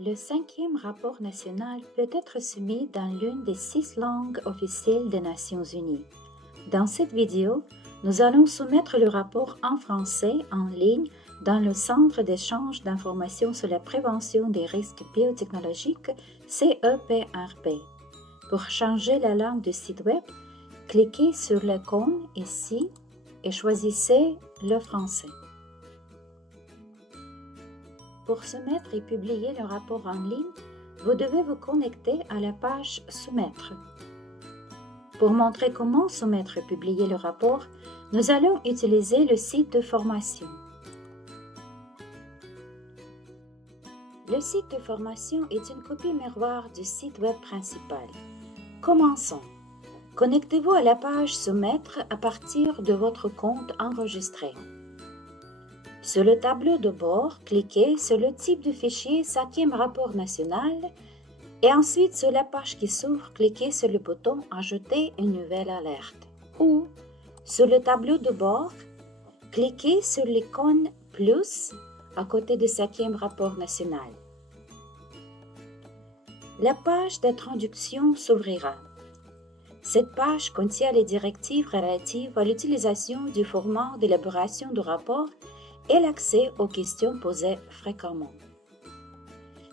Le 5e rapport national peut être soumis dans l'une des 6 langues officielles des Nations Unies. Dans cette vidéo, nous allons soumettre le rapport en français en ligne dans le Centre d'échange d'informations sur la prévention des risques biotechnologiques CEPRB. Pour changer la langue du site web, cliquez sur l'icône ici et choisissez le français. Pour soumettre et publier le rapport en ligne, vous devez vous connecter à la page Soumettre. Pour montrer comment soumettre et publier le rapport, nous allons utiliser le site de formation. Le site de formation est une copie miroir du site web principal. Commençons. Connectez-vous à la page Soumettre à partir de votre compte enregistré. Sur le tableau de bord, cliquez sur le type de fichier 5e rapport national et ensuite sur la page qui s'ouvre, cliquez sur le bouton Ajouter une nouvelle alerte ou sur le tableau de bord, cliquez sur l'icône plus à côté du 5e rapport national. La page d'introduction s'ouvrira. Cette page contient les directives relatives à l'utilisation du format d'élaboration du rapport et l'accès aux questions posées fréquemment.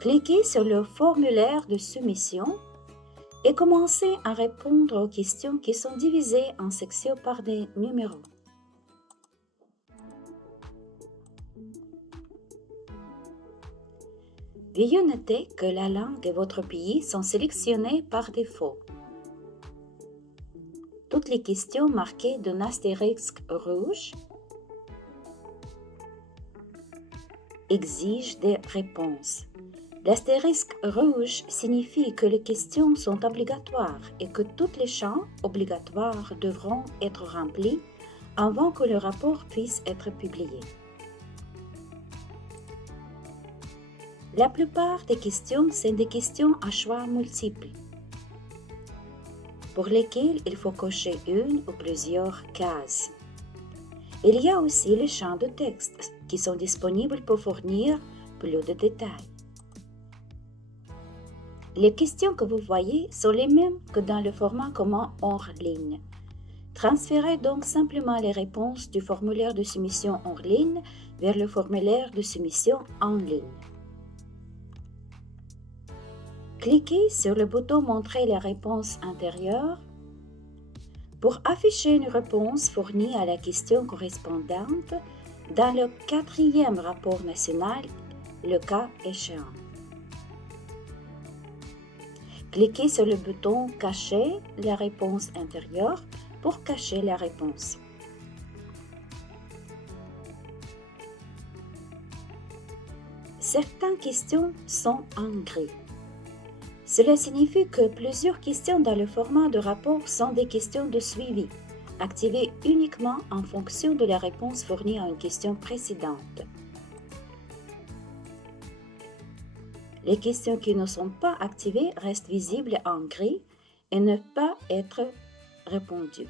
Cliquez sur le formulaire de soumission et commencez à répondre aux questions qui sont divisées en sections par des numéros. Veuillez noter que la langue et votre pays sont sélectionnés par défaut. Toutes les questions marquées d'un astérisque rouge exige des réponses. L'astérisque rouge signifie que les questions sont obligatoires et que tous les champs obligatoires devront être remplis avant que le rapport puisse être publié. La plupart des questions sont des questions à choix multiples, pour lesquelles il faut cocher une ou plusieurs cases. Il y a aussi les champs de texte qui sont disponibles pour fournir plus de détails. Les questions que vous voyez sont les mêmes que dans le format commun hors ligne. Transférez donc simplement les réponses du formulaire de soumission hors ligne vers le formulaire de soumission en ligne. Cliquez sur le bouton Montrer les réponses antérieures pour afficher une réponse fournie à la question correspondante dans le 4e rapport national, le cas échéant. Cliquez sur le bouton Cacher la réponse intérieure pour cacher la réponse. Certaines questions sont en gris. Cela signifie que plusieurs questions dans le format de rapport sont des questions de suivi, activées uniquement en fonction de la réponse fournie à une question précédente. Les questions qui ne sont pas activées restent visibles en gris et ne peuvent être répondues.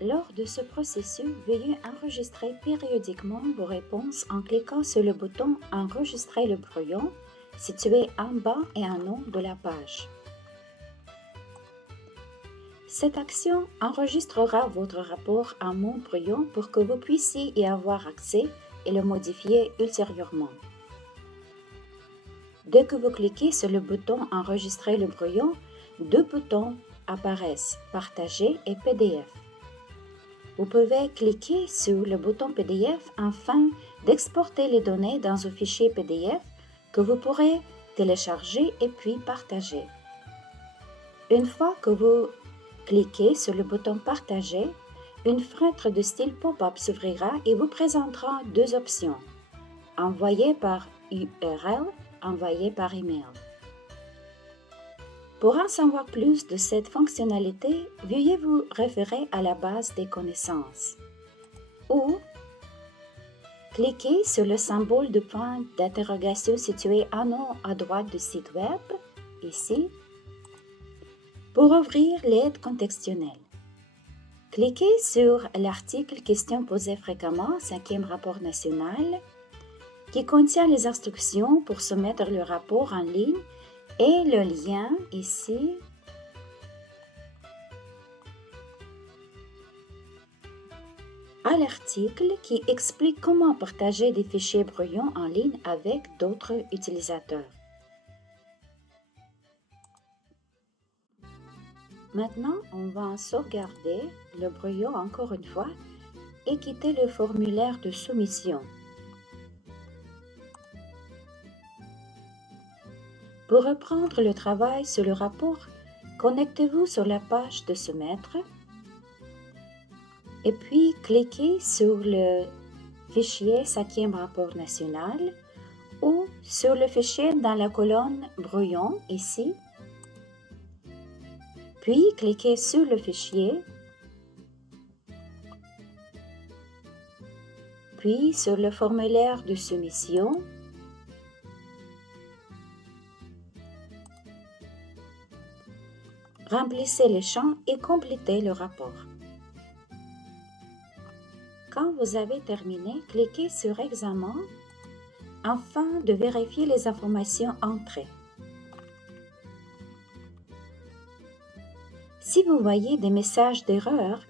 Lors de ce processus, veuillez enregistrer périodiquement vos réponses en cliquant sur le bouton « Enregistrer le brouillon » situé en bas et en haut de la page. Cette action enregistrera votre rapport en mode brouillon pour que vous puissiez y avoir accès et le modifier ultérieurement. Dès que vous cliquez sur le bouton « Enregistrer le brouillon », deux boutons apparaissent « Partager » et « PDF ». Vous pouvez cliquer sur le bouton « PDF » afin d'exporter les données dans un fichier PDF que vous pourrez télécharger et puis partager. Une fois que vous cliquez sur le bouton « Partager », une fenêtre de style pop-up s'ouvrira et vous présentera deux options « Envoyer par URL » envoyé par email. Pour en savoir plus de cette fonctionnalité, veuillez vous référer à la base des connaissances ou cliquez sur le symbole de point d'interrogation situé en haut à droite du site web, ici, pour ouvrir l'aide contextuelle. Cliquez sur l'article « Questions posées fréquemment, 5e rapport national » qui contient les instructions pour soumettre le rapport en ligne et le lien ici à l'article qui explique comment partager des fichiers brouillons en ligne avec d'autres utilisateurs. Maintenant, on va sauvegarder le brouillon encore une fois et quitter le formulaire de soumission. Pour reprendre le travail sur le rapport, connectez-vous sur la page de Soumettre et puis cliquez sur le fichier 5e rapport national ou sur le fichier dans la colonne Brouillon ici. Puis cliquez sur le fichier, puis sur le formulaire de soumission. Remplissez les champs et complétez le rapport. Quand vous avez terminé, cliquez sur Examen afin de vérifier les informations entrées. Si vous voyez des messages d'erreur,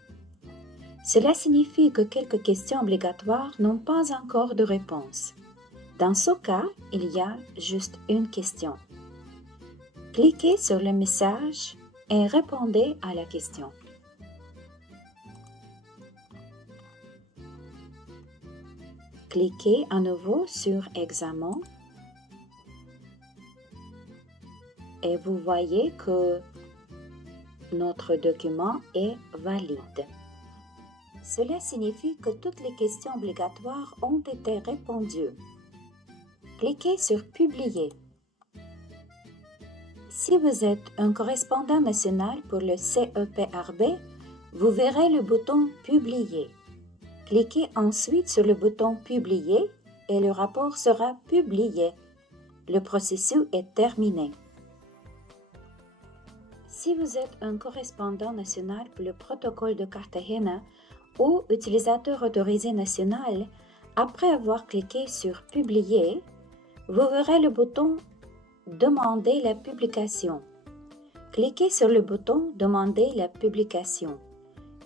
cela signifie que quelques questions obligatoires n'ont pas encore de réponse. Dans ce cas, il y a juste une question. Cliquez sur le message et répondez à la question. Cliquez à nouveau sur Examen et vous voyez que notre document est valide. Cela signifie que toutes les questions obligatoires ont été répondues. Cliquez sur Publier. Si vous êtes un correspondant national pour le CEPRB, vous verrez le bouton Publier. Cliquez ensuite sur le bouton Publier et le rapport sera publié. Le processus est terminé. Si vous êtes un correspondant national pour le protocole de Cartagena ou utilisateur autorisé national, après avoir cliqué sur Publier, vous verrez le bouton Demander la publication. Cliquez sur le bouton Demander la publication.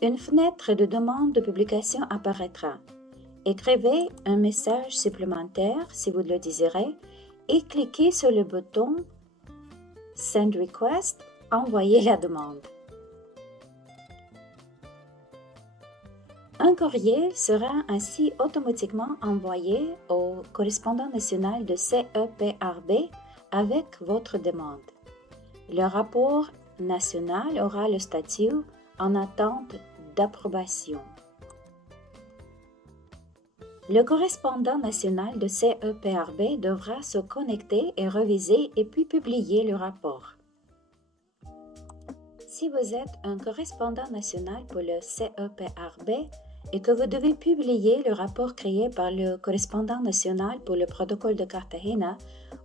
Une fenêtre de demande de publication apparaîtra. Écrivez un message supplémentaire si vous le désirez et cliquez sur le bouton Send Request, envoyer la demande. Un courriel sera ainsi automatiquement envoyé au correspondant national de CEPRB avec votre demande. Le rapport national aura le statut en attente d'approbation. Le correspondant national de CEPRB devra se connecter et réviser et puis publier le rapport. Si vous êtes un correspondant national pour le CEPRB et que vous devez publier le rapport créé par le correspondant national pour le protocole de Cartagena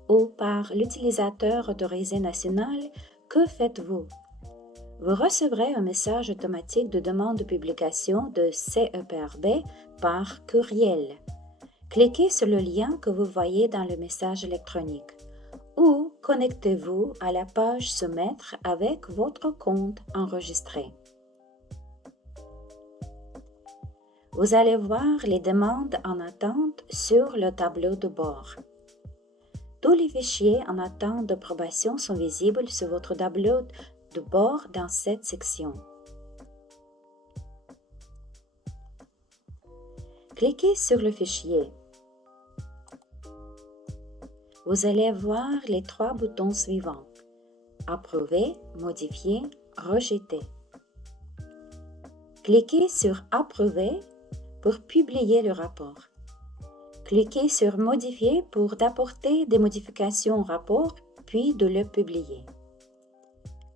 ou par l'utilisateur autorisé national, que faites-vous? Vous recevrez un message automatique de demande de publication de CEPRB par courriel. Cliquez sur le lien que vous voyez dans le message électronique ou connectez-vous à la page Soumettre avec votre compte enregistré. Vous allez voir les demandes en attente sur le tableau de bord. Tous les fichiers en attente d'approbation sont visibles sur votre tableau de bord dans cette section. Cliquez sur le fichier. Vous allez voir les 3 boutons suivants. Approuver, modifier, rejeter. Cliquez sur Approuver pour publier le rapport. Cliquez sur Modifier pour apporter des modifications au rapport, puis de le publier.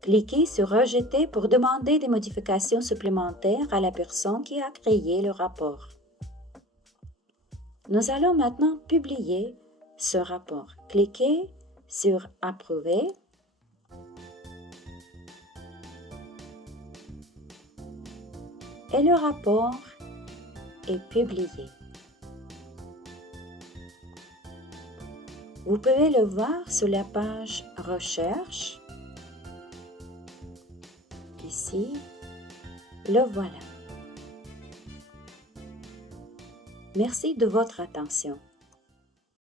Cliquez sur Rejeter pour demander des modifications supplémentaires à la personne qui a créé le rapport. Nous allons maintenant publier ce rapport. Cliquez sur Approuver. Et le rapport est publié. Vous pouvez le voir sur la page Recherche. Ici, le voilà. Merci de votre attention.